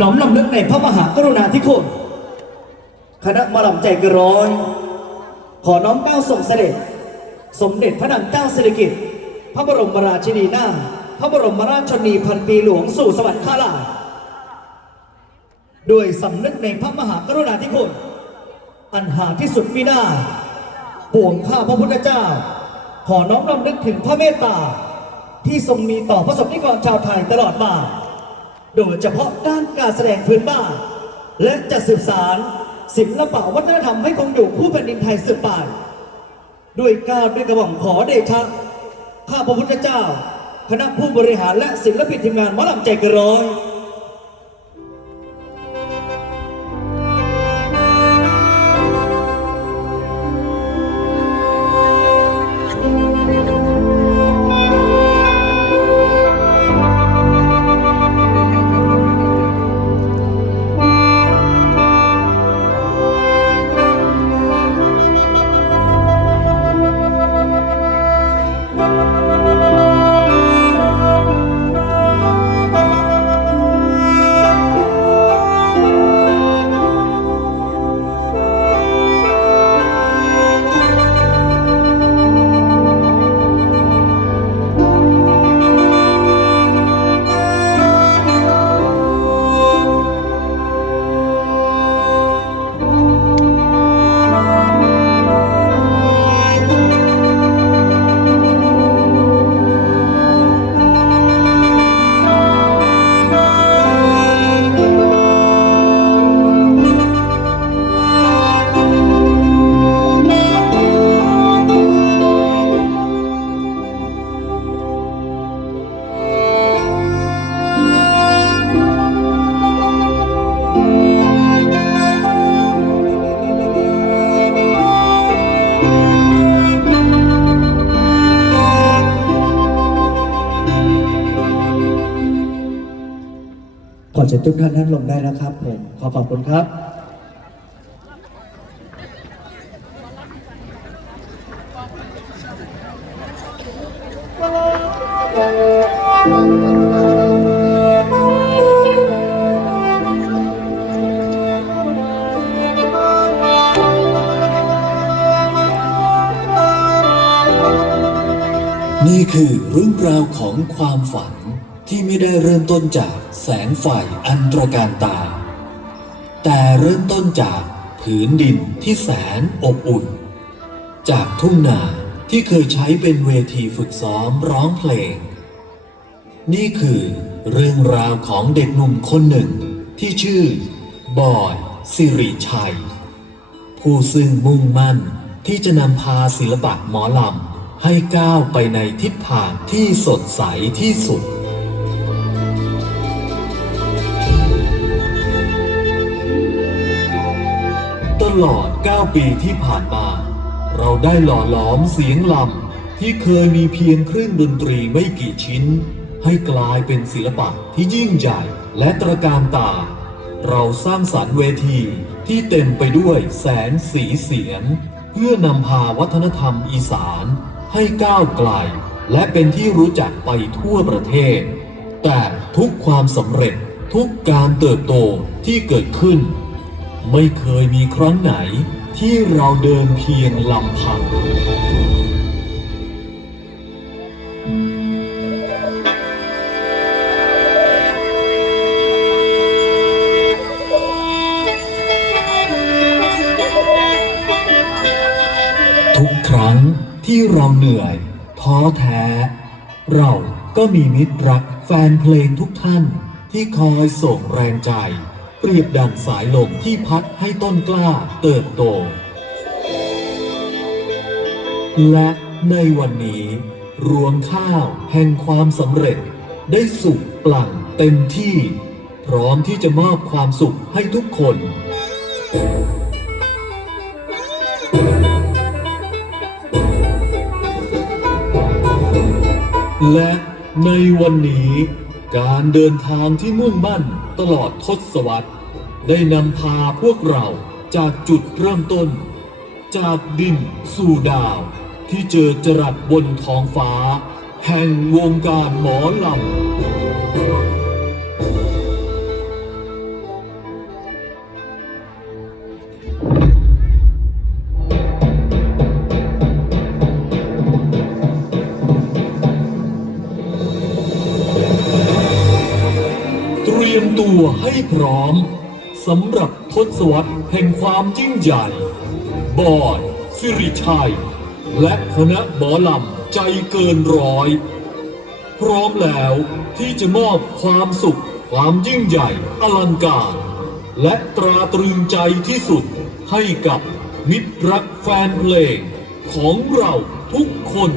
น้อมลำลึกในพระมหากรุณาธิคุณคณะมาลำใจกระร้อย ขอน้อมเก้าส่งเสด็จ สมเด็จพระนางเจ้าสิริกิติ์พระบรมราชินีนาถพระบรมราชชนีพันปีหลวงสู่สวรรคาลาด้วยสำนึกในพระมหากรุณาธิคุณ อันหาที่สุดมิได้ห่วงข้าพระพุทธเจ้า ขอน้อมรำลึกถึงพระเมตตา ที่ทรงมีต่อพระสงฆ์นิกรชาวไทยตลอดมา โดยเฉพาะด้านการแสดงพื้นบ้าน และจะสืบสารศิลปะวัฒนธรรมให้คงอยู่คู่แผ่นดินไทยสืบไปด้วยการด้วยกระหม่อมขอเดชะ ข้าพระพุทธเจ้า คณะผู้บริหารและศิลปินทีมงานมะลำใจกระร้อย ขอเชิญทุกท่านนั่งลงได้นะครับผมขอขอบคุณครับนี่คือเรื่องราวของความฝัน ที่ไม่ได้เริ่มต้นจากแสงไฟอันตรการตา แต่เริ่มต้นจากผืนดินที่แสนอบอุ่น จากทุ่งนาที่เคยใช้เป็นเวทีฝึกซ้อมร้องเพลง นี่คือเรื่องราวของเด็กหนุ่มคนหนึ่งที่ชื่อบอยสิริชัย ผู้ซึ่งมุ่งมั่นที่จะนำพาศิลปะหมอลำให้ก้าวไปในทิศทางที่สดใสที่สุด ลอด 9 ปีที่ผ่านมา เราได้หล่อหลอมเสียงลำที่เคยมีเพียงเครื่องดนตรีไม่กี่ชิ้น ให้กลายเป็นศิลปะที่ยิ่งใหญ่และตระการตา เราสร้างสรรค์เวทีที่เต็มไปด้วยแสงสีเสียง เพื่อนำพาวัฒนธรรมอีสานให้ก้าวไกล และเป็นที่รู้จักไปทั่วประเทศ แต่ทุกความสำเร็จทุกการเติบโตที่เกิดขึ้น ไม่เคยมีครั้งไหนที่เราเดินเพียงลำพังทุกครั้งที่เราเหนื่อยท้อแท้ เราก็มีมิตรรักแฟนเพลงทุกท่านที่คอยส่งแรงใจ เปรียบดังสายลมที่พัดให้ต้นกล้าเติบโต และในวันนี้รวงข้าวแห่งความสำเร็จ ได้สุกปลั่งเต็มที่ พร้อมที่จะมอบความสุขให้ทุกคน และในวันนี้ การเดินทางที่มุ่งมั่นตลอดทศวรรษ ได้นำพาพวกเราจากจุดเริ่มต้น จากดินสู่ดาว ที่เจอจรัสบนท้องฟ้า แห่งวงการหมอลำ ยมตัวให้พร้อมสำหรับทศวรรษแห่งความยิ่งใหญ่ บอยสิริชัย และคณะหมอลำใจเกินร้อย พร้อมแล้วที่จะมอบความสุข ความยิ่งใหญ่อลังการ และตราตรึงใจที่สุดให้กับมิตรรักแฟนเพลงของเราทุกคน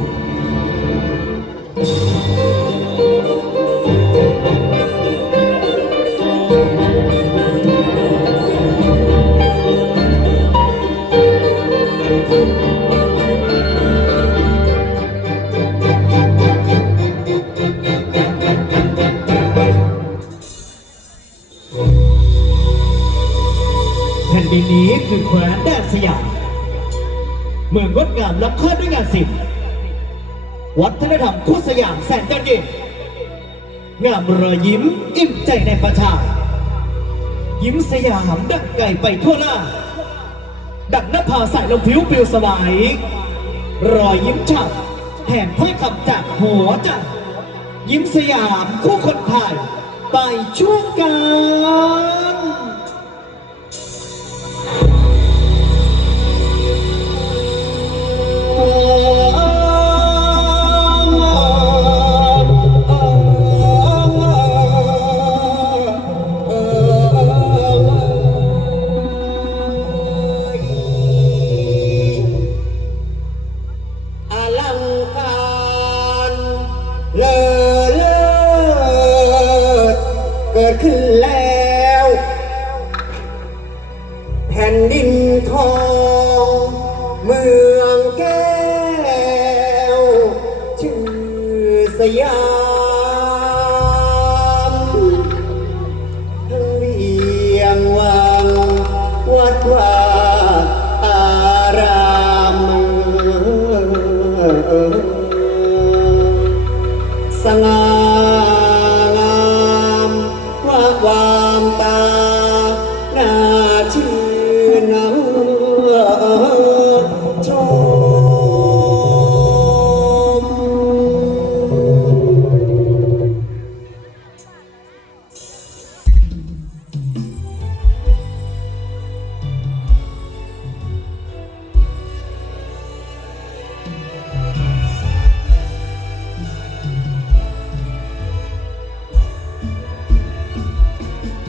แผ่นดินนี้คือแคว้นแดนสยามเมืองงดงามล้ำค่าด้วยงานศิลป์วัฒนธรรมคู่สยามแสนยอดเยี่ยมงามรอยยิ้มอิ่มใจในประชา ยิ้มสยามดังไก่ไปทั่วหน้า ดังนภาใส่ลมผิวปลิวสวายรอยยิ้มฉ่ำแถมถ้อยคำจากหัวใจยิ้มสยามคู่คนไทยไปช่วงกันอ แล้ว แผ่นดินทองมือ bum